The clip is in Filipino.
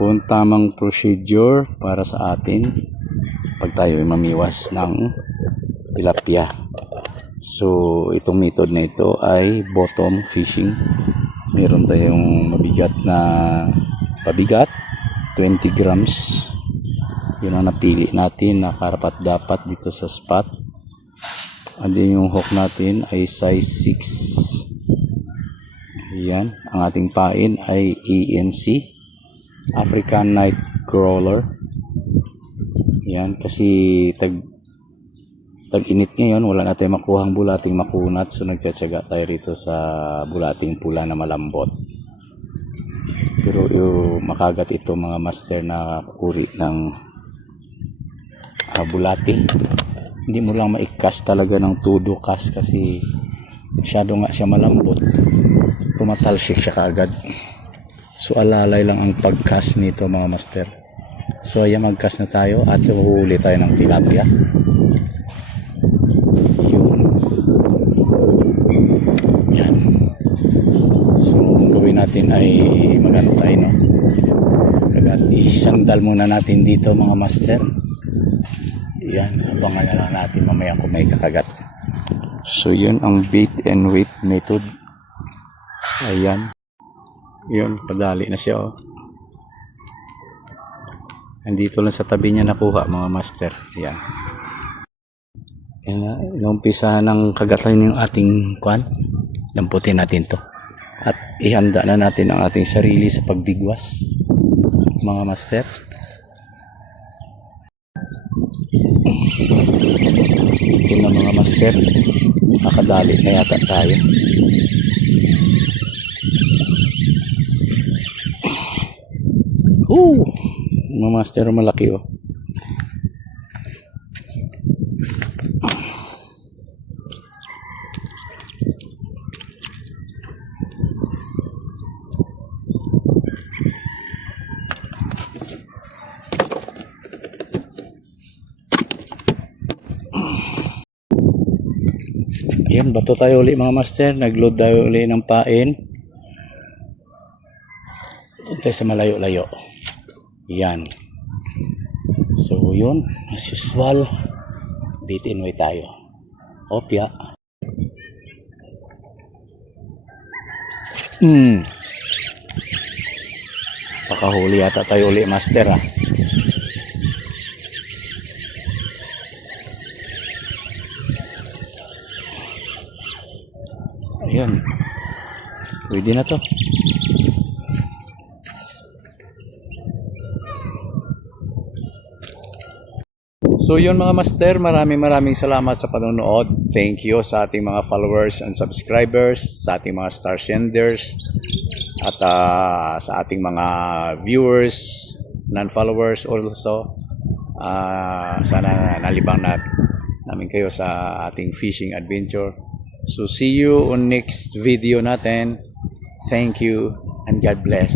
po ang tamang procedure para sa atin pag tayo ay mamiwas ng tilapia. So itong method na ito ay bottom fishing. Meron tayong mabigat na pabigat, 20 grams. Yun ang napili natin na karapat dapat dito sa spot. And then yung hook natin ay size 6. Yan, ang ating pain ay ANC, African Night Crawler. Yan, kasi tag-init ngayon, wala natin makuhang bulating makunat, so nagtsatsaga tayo rito sa bulating pula na malambot. Pero makagat ito mga master na uri ng bulati. Hindi mo lang maikas talaga ng todo cast kasi masyado nga siya malambot. Tumatalsik siya kaagad. So alalay lang ang pag-cast nito mga master. So ayan, mag-cast na tayo at huhuli tayo ng tilapia. Yan. So ang gawin natin ay magantay, no? Kagat isandal muna natin dito mga master. Yan, abangan na lang natin mamaya kung may kakagat. So yun ang bait and weight method. Ayan. Yun, padali na siya, oh. Nandito lang sa tabi niya nakuha mga master. Yan. Inumpisa ng kagatan yung ating kwan. Lamputin natin to. At ihanda na natin ang ating sarili sa pagbigwas mga master. Ito na mga master. Nakadali na yata tayo. Mga master, malaki, oh. Ayan, bato tayo uli mga master. Nagload tayo uli ng pain. Doon tayo sa malayo-layo. Yan. So yun, as usual, bait and weight tayo. Opya. Pakahuli yata tayo uli master, ah. Ayan. Pwede na to. So yun mga master, maraming salamat sa panonood. Thank you sa ating mga followers and subscribers, sa ating mga star senders, at sa ating mga viewers, non-followers also. Sana nalibang namin kayo sa ating fishing adventure. So see you on next video natin. Thank you and God bless.